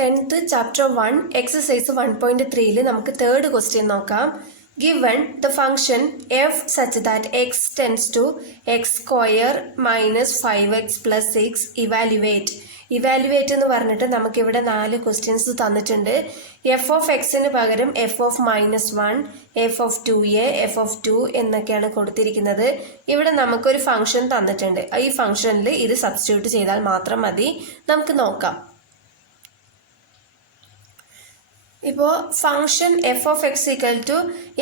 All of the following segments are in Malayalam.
10th chapter 1 exercise 1.3 നമുക്ക് third question നോക്കാം. Given the function f such that x tends to x square minus 5x plus 6 evaluate എന്ന് പറഞ്ഞിട്ട് നമുക്കിവിടെ 4 ക്വസ്റ്റ്യൻസ് തന്നിട്ടുണ്ട്. എഫ് ഓഫ് എക്സിന് പകരം F of -1, F of 2a, F of 2 എന്നൊക്കെയാണ് കൊടുത്തിരിക്കുന്നത്. ഇവിടെ നമുക്കൊരു ഫംഗ്ഷൻ തന്നിട്ടുണ്ട്. ഈ ഫംഗ്ഷനിൽ ഇത് സബ്സ്റ്റിറ്റ്യൂട്ട് ചെയ്താൽ മാത്രം മതി. നമുക്ക് നോക്കാം. ഇപ്പോൾ function f of x equal to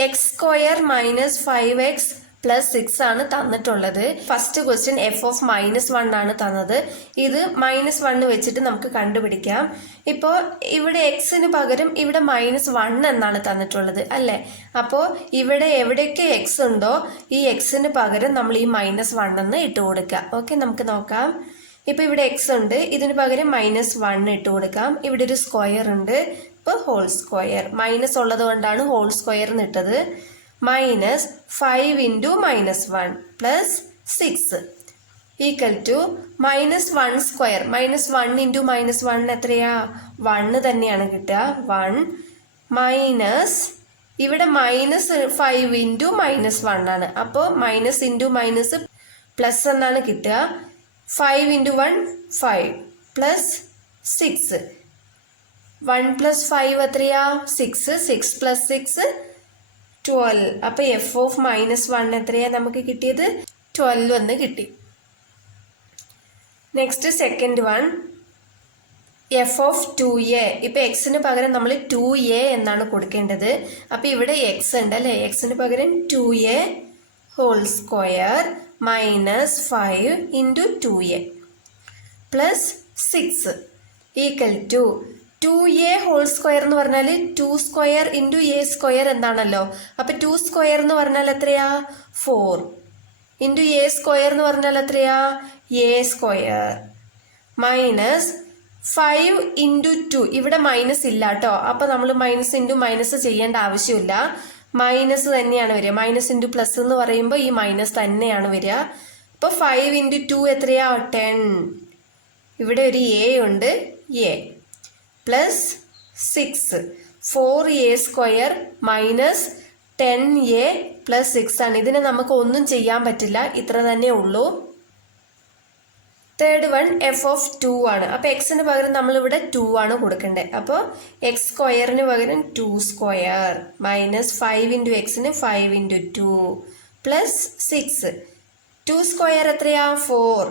x square minus 5x plus 6 ആണ് തന്നിട്ടുള്ളത്. ഫസ്റ്റ് ക്വസ്റ്റ്യൻ എഫ് ഓഫ് -1 ആണ് തന്നത്. ഇത് -1 വെച്ചിട്ട് നമുക്ക് കണ്ടുപിടിക്കാം. ഇപ്പോൾ ഇവിടെ എക്സിന് പകരം ഇവിടെ -1 എന്നാണ് തന്നിട്ടുള്ളത് അല്ലേ. അപ്പോൾ ഇവിടെ എവിടെയൊക്കെ എക്സ് ഉണ്ടോ ഈ എക്സിന് പകരം നമ്മൾ ഈ -1 എന്ന് ഇട്ട് കൊടുക്കുക. ഓക്കെ, നമുക്ക് നോക്കാം. ഇപ്പോൾ ഇവിടെ എക്സ് ഉണ്ട്, ഇതിന് പകരം -1 ഇട്ട് കൊടുക്കാം. ഇവിടെ ഒരു സ്ക്വയർ ഉണ്ട്, ഇപ്പോൾ ഹോൾ സ്ക്വയർ. മൈനസ് ഉള്ളത് കൊണ്ടാണ് ഹോൾ സ്ക്വയർ ഇട്ടത്. -5 × -1 പ്ലസ് 6 ഈക്വൽ ടു -1 സ്ക്വയർ. -1 × -1 എത്രയാ? 1 തന്നെയാണ് കിട്ടുക. 1 മൈനസ് ഇവിടെ -5 × -1 ആണ്. അപ്പോൾ മൈനസ് ഇൻറ്റു മൈനസ് പ്ലസ് എന്നാണ് കിട്ടുക. 5 × 1 5 പ്ലസ് 6. 1 പ്ലസ് 5 എത്രയാ? 6. 6 പ്ലസ് 6 12. അപ്പോൾ എഫ് ഓഫ് -1 എത്രയാ നമുക്ക് കിട്ടിയത്? 12 എന്ന് കിട്ടി. Next second one F of 2a. ഇപ്പം എക്സിന് പകരം നമ്മൾ 2a എന്നാണ് കൊടുക്കേണ്ടത്. അപ്പോൾ ഇവിടെ എക്സ് ഉണ്ട് അല്ലേ. എക്സിന് പകരം 2a whole square -5 × 2a plus 6 equal to 2a whole square എന്ന് പറഞ്ഞാൽ 2 സ്ക്വയർ × a സ്ക്വയർ എന്താണല്ലോ. അപ്പം 2 സ്ക്വയർ എന്ന് പറഞ്ഞാൽ എത്രയാ? 4 × a സ്ക്വയർ എന്ന് പറഞ്ഞാൽ എത്രയാ? a square minus 5 × 2. ഇവിടെ മൈനസ് ഇല്ല കേട്ടോ. അപ്പം നമ്മൾ മൈനസ് ഇൻറ്റു മൈനസ് ചെയ്യേണ്ട ആവശ്യമില്ല. മൈനസ് തന്നെയാണ് വരിക. മൈനസ് ഇൻറ്റു പ്ലസ് എന്ന് പറയുമ്പോൾ ഈ മൈനസ് തന്നെയാണ് വരിക. അപ്പോൾ 5 × 2 എത്രയാ? 10. ഇവിടെ ഒരു a ഉണ്ട്, a plus 6 4a square minus 10a plus 6 ആണ്. ഇതിനെ നമുക്ക് ഒന്നും ചെയ്യാൻ പറ്റില്ല, ഇത്ര തന്നെ ഉള്ളൂ. തേർഡ് വൺ എഫ് ഓഫ് 2 ആണ്. അപ്പോൾ എക്സിന് പകരം നമ്മളിവിടെ 2 ആണ് കൊടുക്കേണ്ടത്. അപ്പോൾ എക്സ് സ്ക്വയറിന് പകരം 2 സ്ക്വയർ മൈനസ് 5 × എക്സിന് 5 × 2 പ്ലസ് 6. 2 സ്ക്വയർ എത്രയാ? 4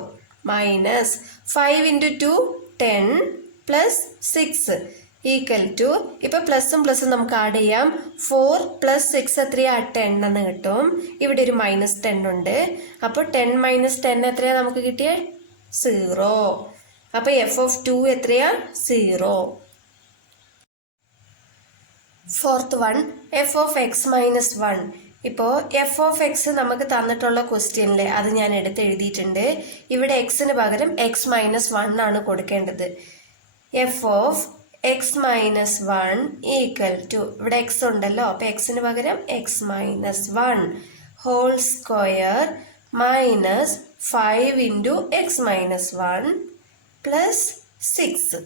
മൈനസ് 5 × 2 10 പ്ലസ് 6 ഈക്വൽ ടു. ഇപ്പം പ്ലസും പ്ലസും നമുക്ക് ആഡ് ചെയ്യാം. 4 പ്ലസ് 6 എത്രയാ? 10 എന്ന് കിട്ടും. ഇവിടെ ഒരു -10 ഉണ്ട്. അപ്പോൾ 10 - 10 എത്രയാ നമുക്ക് കിട്ടിയ? 0. അപ്പോൾ എഫ് ഓഫ് 2 എത്രയാ? 0. Fourth one F of x -1. ഇപ്പോൾ എഫ് ഓഫ് എക്സ് നമുക്ക് തന്നിട്ടുള്ള ക്വസ്റ്റ്യനിൽ അത് ഞാൻ എടുത്ത് എഴുതിയിട്ടുണ്ട്. ഇവിടെ എക്സിന് പകരം എക്സ് -1 ആണ് കൊടുക്കേണ്ടത്. F of x -1 equal to ഇവിടെ എക്സ് ഉണ്ടല്ലോ. അപ്പോൾ എക്സിന് പകരം x -1 whole square minus 5 × x -1 plus 6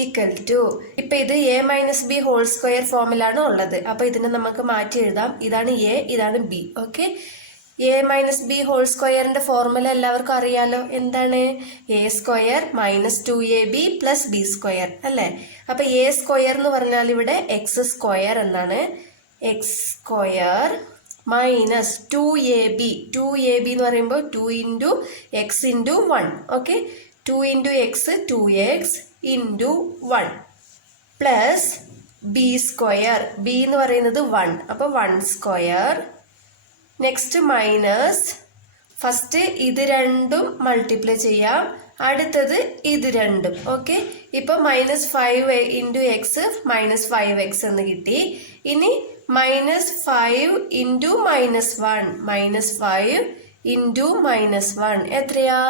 equal to. ഇപ്പം ഇത് a - b ഹോൾ സ്ക്വയർ ഫോമിലാണ് ഉള്ളത്. അപ്പോൾ ഇതിനെ നമുക്ക് മാറ്റി എഴുതാം. ഇതാണ് a, ഇതാണ് b. Okay, a - b whole സ്ക്വയറിൻ്റെ ഫോർമുല എല്ലാവർക്കും അറിയാലോ. എന്താണ്? a square -2ab plus b square അല്ലേ. അപ്പോൾ a സ്ക്വയർ എന്ന് പറഞ്ഞാൽ ഇവിടെ എക്സ് സ്ക്വയർ എന്നാണ്. X square minus 2ab. 2ab എന്ന് പറയുമ്പോൾ 2 × x × 1. Okay, 2 × x 2x × 1 plus b square. b എന്ന് പറയുന്നത് 1. അപ്പോൾ 1 സ്ക്വയർ. നെക്സ്റ്റ് മൈനസ് ഫസ്റ്റ് ഇത് രണ്ടും മൾട്ടിപ്ലൈ ചെയ്യാം, അടുത്തത് ഇത് രണ്ടും. ഓക്കെ, ഇപ്പോൾ -5 × x -5x എന്ന് കിട്ടി. ഇനി -5 × -1 -5 × -1 എത്രയാ?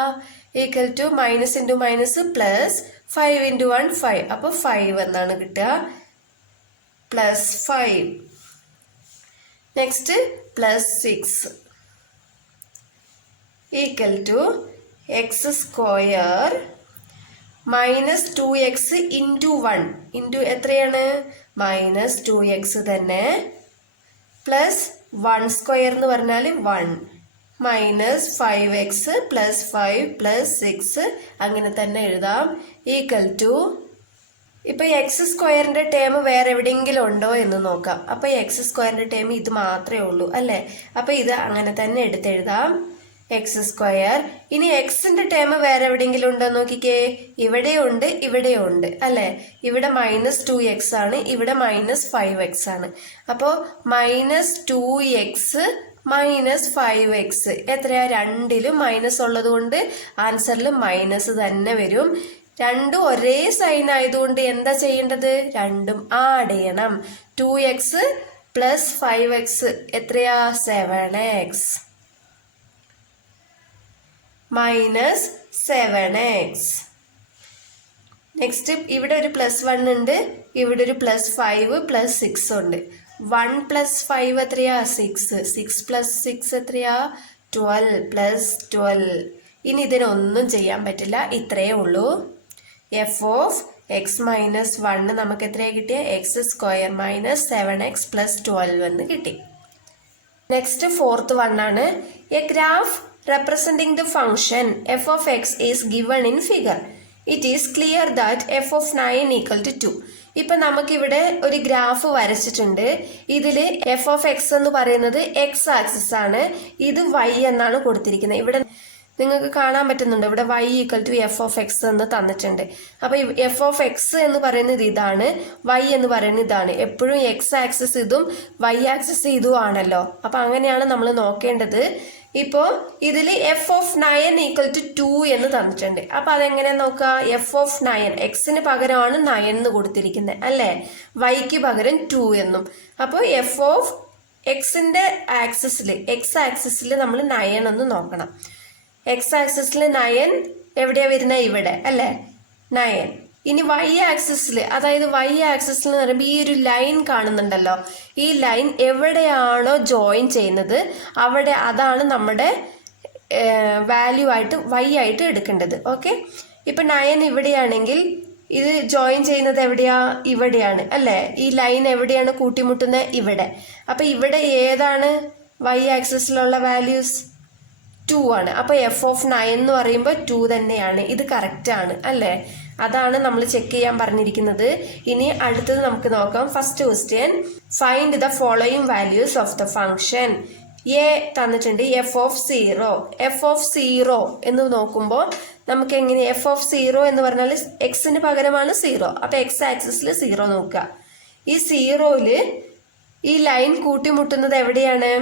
Equal to minus into minus plus 5 × 1 5. അപ്പോൾ 5 എന്നാണ് കിട്ടുക. Plus 5 next plus 6 equal to x square minus 2x into 1 into എത്രയാണ് മൈനസ് 2x തന്നെ പ്ലസ് 1 സ്ക്വയർ എന്ന് പറഞ്ഞാൽ 1 മൈനസ് 5x പ്ലസ് 5 പ്ലസ് 6 അങ്ങനെ തന്നെ എഴുതാം ഈക്വൽ ടു ഇപ്പൊ എക്സ് സ്ക്വയറിന്റെ ടേം വേറെ എവിടെയെങ്കിലും ഉണ്ടോ എന്ന് നോക്കാം. അപ്പൊ എക്സ് സ്ക്വയറിന്റെ ടേം ഇത് മാത്രമേ ഉള്ളൂ അല്ലെ. അപ്പൊ ഇത് അങ്ങനെ തന്നെ എടുത്തെഴുതാം എക്സ് സ്ക്വയർ. ഇനി എക്സിന്റെ ടേം വേറെ എവിടെയെങ്കിലും ഉണ്ടോ നോക്കിക്കേ. ഇവിടെയുണ്ട് ഇവിടെയുണ്ട് അല്ലെ. ഇവിടെ -2x ആണ്, ഇവിടെ -5x ആണ്. അപ്പോ -2x -5x എത്രയാ? രണ്ടിലും മൈനസ് ഉള്ളത് കൊണ്ട് ആൻസറിൽ മൈനസ് തന്നെ വരും. രണ്ടും ഒരേ സൈൻ ആയതുകൊണ്ട് എന്താ ചെയ്യേണ്ടത്? രണ്ടും ആഡ് ചെയ്യണം. 2x പ്ലസ് 5x എത്രയാ? 7x minus 7x. നെക്സ്റ്റ് ഇവിടെ ഒരു +1 ഉണ്ട്, ഇവിടെ ഒരു +5 + 6 ഉണ്ട്. 1 + 5 എത്രയാ? 6. 6 + 6 എത്രയാ? 12 + 12. ഇനി ഇതിനൊന്നും ചെയ്യാൻ പറ്റില്ല, ഇത്രയേ ഉള്ളൂ. f(x - 1) നമുക്ക് എത്രയാ കിട്ടിയ? x² - 7x + 12 എന്ന് കിട്ടി. നെക്സ്റ്റ് ഫോർത്ത് വൺ ആണ്. A graph representing the function f of x is given in figure. It is clear that f of 9 equal to 2. ഇപ്പൊ നമുക്കിവിടെ ഒരു ഗ്രാഫ് വരച്ചിട്ടുണ്ട്. ഇതില് f of x എന്ന് പറയുന്നത് x ആക്സിസ് ആണ്, ഇത് y എന്നാണ് കൊടുത്തിരിക്കുന്നത്. ഇവിടെ നിങ്ങൾക്ക് കാണാൻ പറ്റുന്നുണ്ട്, ഇവിടെ y = f of x എന്ന് തന്നിട്ടുണ്ട്. അപ്പൊ f of x എന്ന് പറയുന്നത് ഇതാണ്, y എന്ന് പറയുന്നത് ഇതാണ്. എപ്പോഴും x ആക്സിസ് ഇതും y ആക്സിസ് ഇതും ആണല്ലോ. അപ്പൊ അങ്ങനെയാണ് നമ്മൾ നോക്കേണ്ടത്. ഇപ്പോ ഇതില് f of 9 equal to 2 എന്ന് തന്നിട്ടുണ്ട്. അപ്പൊ അതെങ്ങനെ നോക്കുക? f of 9 എക്സിന് പകരമാണ് 9 എന്ന് കൊടുത്തിരിക്കുന്നത് അല്ലെ, വൈക്ക് പകരം 2 എന്നും. അപ്പൊ f of എക്സിന്റെ ആക്സിസിൽ x ആക്സിസിൽ നമ്മൾ 9 എന്ന് നോക്കണം. x ആക്സിസിൽ 9 എവിടെയാ വരുന്നത്? ഇവിടെ അല്ലെ 9. ഇനി y ആക്സിസിൽ, അതായത് y ആക്സിസിൽ എന്ന് പറയുമ്പോൾ ഈ ഒരു ലൈൻ കാണുന്നുണ്ടല്ലോ, ഈ ലൈൻ എവിടെയാണോ ജോയിൻ ചെയ്യുന്നത് അവിടെ അതാണ് നമ്മുടെ വാല്യൂ ആയിട്ട് y ആയിട്ട് എടുക്കേണ്ടത്. ഓക്കെ, ഇപ്പൊ 9 ഇവിടെയാണെങ്കിൽ ഇത് ജോയിൻ ചെയ്യുന്നത് എവിടെയാ? ഇവിടെയാണ് അല്ലെ. ഈ ലൈൻ എവിടെയാണ് കൂട്ടിമുട്ടുന്നത്? ഇവിടെ. അപ്പൊ ഇവിടെ ഏതാണ് y ആക്സിസിലുള്ള വാല്യൂസ്? 2 ആണ്. അപ്പൊ f of 9 എന്ന് പറയുമ്പോൾ 2 തന്നെയാണ്. ഇത് കറക്റ്റ് ആണ് അല്ലെ. അതാണ് നമ്മൾ ചെക്ക് ചെയ്യാൻ പറഞ്ഞിരിക്കുന്നത്. ഇനി അടുത്തത് നമുക്ക് നോക്കാം. First question, find the following values of the function. A തന്നിട്ടുണ്ട് f of 0. f of 0 എന്ന് നോക്കുമ്പോൾ നമുക്ക് എങ്ങനെ? f of 0 എന്ന് പറഞ്ഞാൽ എക്സിന് പകരമാണ് 0. അപ്പൊ x ആക്സിസിൽ 0 നോക്കുക. ഈ 0യില് ഈ ലൈൻ കൂട്ടിമുട്ടുന്നത് എവിടെയാണ്?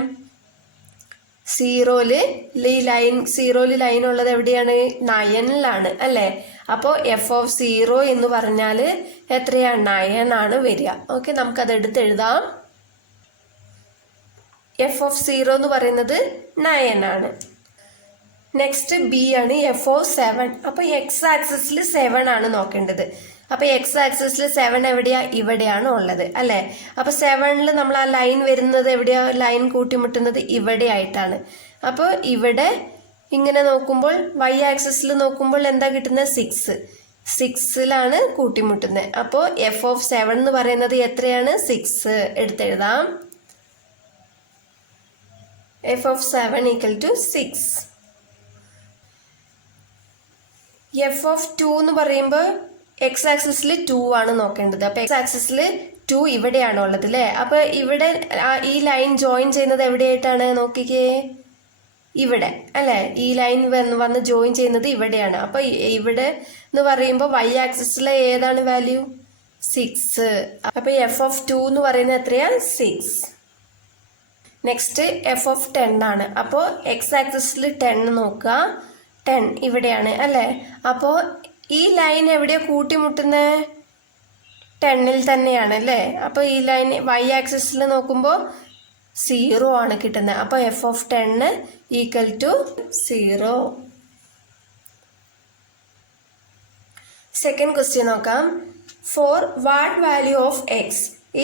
സീറോയില് ലൈൻ ഉള്ളത് എവിടെയാണ്? 9ലാണ് അല്ലെ. അപ്പോ f of 0 എന്ന് പറഞ്ഞാല് എത്രയാ? 9 ആണ് വരിക. ഓക്കെ, നമുക്കത് എടുത്തെഴുതാം. f of 0 എന്ന് പറയുന്നത് 9 ആണ്. നെക്സ്റ്റ് ബി ആണ് f of 7. അപ്പൊ x ആക്സിസിൽ 7 ആണ് നോക്കേണ്ടത്. അപ്പൊ x ആക്സിസിൽ 7 എവിടെയാ? ഇവിടെയാണ് ഉള്ളത് അല്ലെ. അപ്പൊ 7ൽ നമ്മൾ ആ ലൈൻ വരുന്നത് എവിടെയാ? ലൈൻ കൂട്ടിമുട്ടുന്നത് ഇവിടെ ആയിട്ടാണ്. അപ്പൊ ഇവിടെ ഇങ്ങനെ നോക്കുമ്പോൾ y ആക്സിസിൽ നോക്കുമ്പോൾ എന്താ കിട്ടുന്നത്? 6ലാണ് കൂട്ടിമുട്ടുന്നത്. അപ്പോൾ f of 7 എന്ന് പറയുന്നത് എത്രയാണ്? 6 എടുത്തെഴുതാം. f of 7 equal to 6. f of 2 എന്ന് പറയുമ്പോൾ x ആക്സിസിൽ 2 ആണ് നോക്കേണ്ടത്. അപ്പൊ x ആക്സിസിൽ 2 ഇവിടെയാണ് ഉള്ളത് അല്ലെ. അപ്പൊ ഇവിടെ ഈ ലൈൻ ജോയിൻ ചെയ്യുന്നത് എവിടെയായിട്ടാണ്? നോക്കിക്കേ, ഇവിടെ അല്ലെ. ഈ ലൈൻ വന്ന് ജോയിൻ ചെയ്യുന്നത് ഇവിടെയാണ്. അപ്പൊ ഇവിടെ എന്ന് പറയുമ്പോൾ y ആക്സിസിലെ ഏതാണ് വാല്യൂ? 6. അപ്പൊ f of 2 എന്ന് പറയുന്നത് എത്രയാ? 6. നെക്സ്റ്റ് f of 10 ആണ്. അപ്പോൾ x ആക്സിസിൽ 10 നോക്കുക, 10 ഇവിടെയാണ് അല്ലെ. അപ്പോൾ ഈ ലൈൻ എവിടെയാ കൂട്ടിമുട്ടുന്നത്? 10ൽ തന്നെയാണ് അല്ലേ. അപ്പോൾ ഈ ലൈൻ y ആക്സിസിൽ നോക്കുമ്പോൾ 0 ആണ് കിട്ടുന്നത്. അപ്പോൾ f of 10 equal to 0. Second question നോക്കാം. For what value of x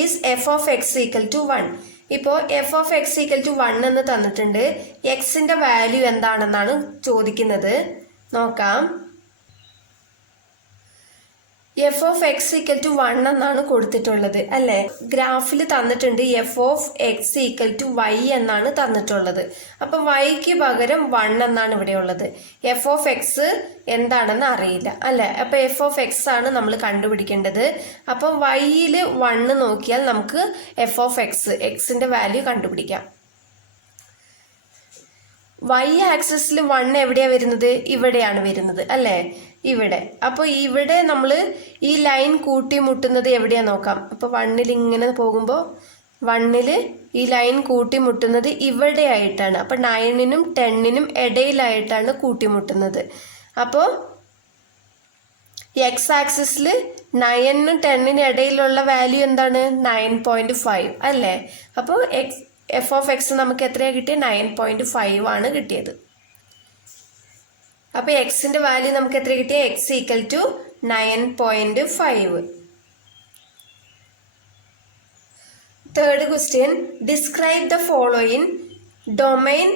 is f of x equal to 1. ഇപ്പോൾ f of x equal to 1 എന്ന് തന്നിട്ടുണ്ട്. എക്സിന്റെ വാല്യൂ എന്താണെന്നാണ് ചോദിക്കുന്നത്. നോക്കാം. F of x equal to 1 എന്നാണ് കൊടുത്തിട്ടുള്ളത് അല്ലേ. ഗ്രാഫിൽ തന്നിട്ടുണ്ട് f of x equal to y എന്നാണ് തന്നിട്ടുള്ളത്. അപ്പം വൈക്ക് പകരം 1 എന്നാണ് ഇവിടെ ഉള്ളത്. എഫ് ഓഫ് എക്സ് എന്താണെന്ന് അറിയില്ല അല്ലേ. അപ്പം എഫ് ഓഫ് എക്സ് ആണ് നമ്മൾ കണ്ടുപിടിക്കേണ്ടത്. അപ്പം വൈയിൽ 1 നോക്കിയാൽ നമുക്ക് എഫ് ഓഫ് എക്സിന്റെ വാല്യൂ കണ്ടുപിടിക്കാം. വൈ ആക്സിസിൽ 1 എവിടെയാണ് വരുന്നത്? ഇവിടെയാണ് വരുന്നത് അല്ലേ, ഇവിടെ. അപ്പോൾ ഇവിടെ നമ്മൾ ഈ ലൈൻ കൂട്ടിമുട്ടുന്നത് എവിടെയാ നോക്കാം. അപ്പോൾ 1ൽ ഇങ്ങനെ പോകുമ്പോൾ 1ൽ ഈ ലൈൻ കൂട്ടിമുട്ടുന്നത് ഇവിടെ ആയിട്ടാണ്. അപ്പോൾ 9നും 10നും ഇടയിലായിട്ടാണ് കൂട്ടിമുട്ടുന്നത്. അപ്പോൾ എക്സ് ആക്സിസിൽ 9നും 10നും ഇടയിലുള്ള വാല്യൂ എന്താണ്? 9.5 അല്ലേ. അപ്പോൾ എഫ് ഓഫ് എക്സ് നമുക്ക് എത്രയാണ് കിട്ടിയത്? 9.5 ആണ് കിട്ടിയത്. അപ്പോൾ എക്സിന്റെ വാല്യൂ നമുക്ക് എത്ര കിട്ടിയ? X equal to 9.5. Third question, describe the following domain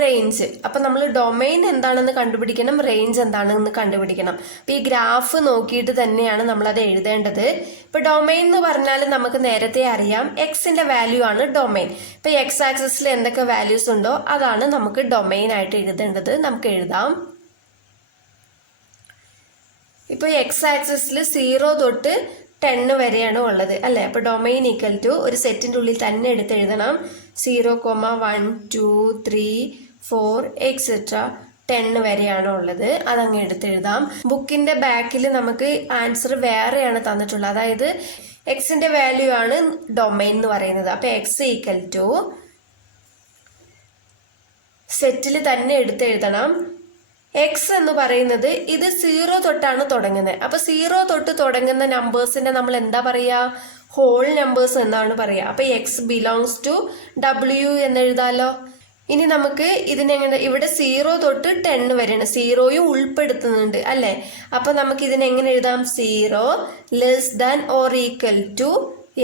range. അപ്പം നമ്മൾ ഡൊമൈൻ എന്താണെന്ന് കണ്ടുപിടിക്കണം, റേഞ്ച് എന്താണെന്ന് കണ്ടുപിടിക്കണം. അപ്പം ഈ ഗ്രാഫ് നോക്കിയിട്ട് തന്നെയാണ് നമ്മളത് എഴുതേണ്ടത്. ഇപ്പം ഡൊമൈൻ എന്ന് പറഞ്ഞാൽ നമുക്ക് നേരത്തെ അറിയാം എക്സിന്റെ വാല്യൂ ആണ് ഡൊമൈൻ. ഇപ്പം എക്സ് ആക്സിസിൽ എന്തൊക്കെ വാല്യൂസ് ഉണ്ടോ അതാണ് നമുക്ക് ഡൊമൈൻ ആയിട്ട് എഴുതേണ്ടത്. നമുക്ക് എഴുതാം. ഇപ്പോൾ എക്സ് ആക്സിസിൽ 0 തൊട്ട് 10 വരെയാണ് ഉള്ളത് അല്ലേ. അപ്പോൾ ഡൊമൈൻ ഈക്വൽ ടു ഒരു സെറ്റിൻ്റെ ഉള്ളിൽ തന്നെ എടുത്ത് എഴുതണം. 0, 1, 2, 3, 4 എക്സെട്ര 10 വരെയാണ് ഉള്ളത്. അതങ്ങ് എടുത്തെഴുതാം. ബുക്കിന്റെ ബാക്കിൽ നമുക്ക് ആൻസർ വേറെയാണ് തന്നിട്ടുള്ളത്. അതായത് എക്സിന്റെ വാല്യൂ ആണ് ഡൊമൈൻ എന്ന് പറയുന്നത്. അപ്പൊ എക്സ് ഈക്വൽ ടു സെറ്റിൽ തന്നെ എടുത്തെഴുതണം. എക്സ് എന്ന് പറയുന്നത് ഇത് 0 തൊട്ടാണ് തുടങ്ങുന്നത്. അപ്പൊ 0 തൊട്ട് തുടങ്ങുന്ന നമ്പേഴ്സിന്റെ നമ്മൾ എന്താ പറയാ? ഹോൾ നമ്പേഴ്സ് എന്നാണ് പറയാ. അപ്പൊ എക്സ് ബിലോങ്സ് ടു ഡബ്ല്യു എന്ന് എഴുതാലോ. ഇനി നമുക്ക് ഇതിനെങ്ങനെ, ഇവിടെ 0 തൊട്ട് 10 വരെയാണ്, 0യും ഉൾപ്പെടുത്തുന്നുണ്ട് അല്ലെ. അപ്പൊ നമുക്ക് ഇതിനെങ്ങനെ എഴുതാം? 0 less than or equal to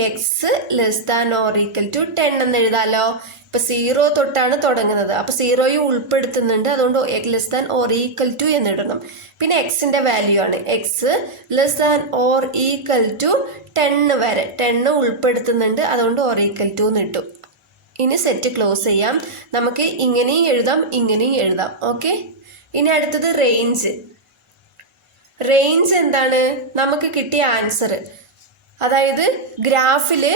x less than or equal to 10 എന്ന് എഴുതാലോ. ഇപ്പൊ 0 തൊട്ടാണ് തുടങ്ങുന്നത്. അപ്പൊ 0യും ഉൾപ്പെടുത്തുന്നുണ്ട്, അതുകൊണ്ട് less than or equal to എന്നിടണം. പിന്നെ എക്സിന്റെ വാല്യൂ ആണ് x less than or equal to 10 വരെ, 10 ഉൾപ്പെടുത്തുന്നുണ്ട്, അതുകൊണ്ട് ഓർ ഈക്വൽ ടു എന്ന് ഇട്ടു. ഇനി സെറ്റ് ക്ലോസ് ചെയ്യാം. നമുക്ക് ഇങ്ങനെയും എഴുതാം ഇങ്ങനെയും എഴുതാം. ഓക്കെ. ഇനി അടുത്തത് റേഞ്ച്. റേഞ്ച് എന്താണ്? നമുക്ക് കിട്ടിയ ആൻസർ, അതായത് ഗ്രാഫില്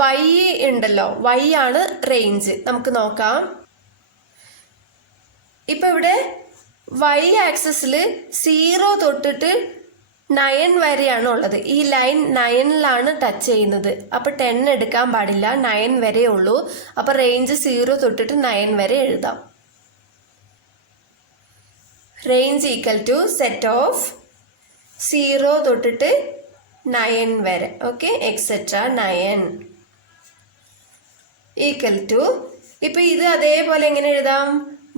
വൈ ഉണ്ടല്ലോ, വൈ ആണ് റേഞ്ച്. നമുക്ക് നോക്കാം. ഇപ്പൊ ഇവിടെ വൈ ആക്സിസിൽ 0 തൊട്ടിട്ട് 9 വരെയാണ് ഉള്ളത്. ഈ ലൈൻ 9ലാണ് ടച്ച് ചെയ്യുന്നത്. അപ്പൊ 10 എടുക്കാൻ പാടില്ല, 9 വരെ ഉള്ളൂ. അപ്പൊ റേഞ്ച് 0 തൊട്ടിട്ട് 9 വരെ എഴുതാം. Range equal to set of 0 തൊട്ടിട്ട് 9 വരെ. ഓക്കെ, എക്സെട്ര 9 ഈക്വൽ ടു, ഇപ്പൊ ഇത് അതേപോലെ എങ്ങനെ എഴുതാം?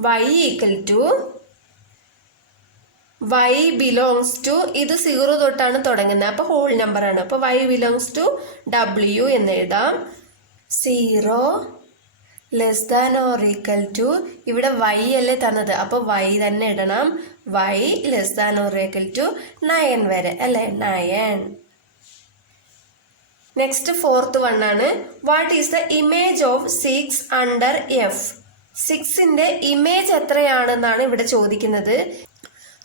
Y equal to y belongs to, ഇത് 0 തൊട്ടാണ് തുടങ്ങുന്നത്, അപ്പൊ ഹോൾ നമ്പർ ആണ്. അപ്പൊ വൈ ബിലോങ്സ് ടു ഡബ്ല്യു എന്ന് എഴുതാം. 0 less than or equal to, ഇവിടെ വൈ അല്ലേ തന്നത്, അപ്പൊ വൈ തന്നെ ഇടണം. Y less than or equal to 9 വരെ അല്ലെ, 9. നെക്സ്റ്റ് ഫോർത്ത് വൺ ആണ്. What is the image of 6 under f? 6ന്റെ ഇമേജ് എത്രയാണെന്നാണ് ഇവിടെ ചോദിക്കുന്നത്.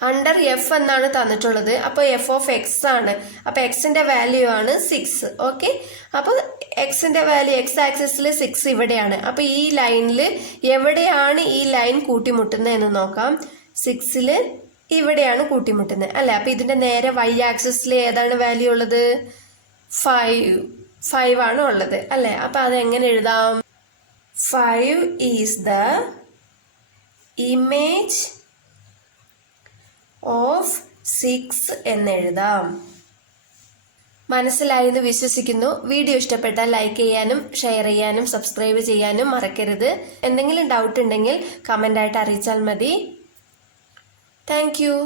അണ്ടർ എഫ് എന്നാണ് തന്നിട്ടുള്ളത്. അപ്പോൾ എഫ് ഓഫ് എക്സ് ആണ്. അപ്പോൾ എക്സിന്റെ വാല്യൂ ആണ് 6. ഓക്കെ. അപ്പോൾ എക്സിന്റെ വാല്യൂ എക്സ് ആക്സിസിൽ 6 ഇവിടെയാണ്. അപ്പോൾ ഈ ലൈനിൽ എവിടെയാണ് ഈ ലൈൻ കൂട്ടിമുട്ടുന്നത് എന്ന് നോക്കാം. 6ൽ ഇവിടെയാണ് കൂട്ടിമുട്ടുന്നത് അല്ലെ. അപ്പോൾ ഇതിന്റെ നേരെ വൈ ആക്സിസിൽ ഏതാണ് വാല്യൂ ഉള്ളത്? 5 ആണ് ഉള്ളത് അല്ലെ. അപ്പൊ അതെങ്ങനെ എഴുതാം? 5 ഈസ് ദ ഇമേജ് ഓഫ് 6 എന്ന് എഴുതാം. മനസ്സിലായെന്ന് വിശ്വസിക്കുന്നു. വീഡിയോ ഇഷ്ടപ്പെട്ടാൽ ലൈക്ക് ചെയ്യാനും ഷെയർ ചെയ്യാനും സബ്സ്ക്രൈബ് ചെയ്യാനും മറക്കരുത്. എന്തെങ്കിലും ഡൗട്ട് ഉണ്ടെങ്കിൽ കമൻ്റ് ആയിട്ട് അറിയിച്ചാൽ മതി. Thank you.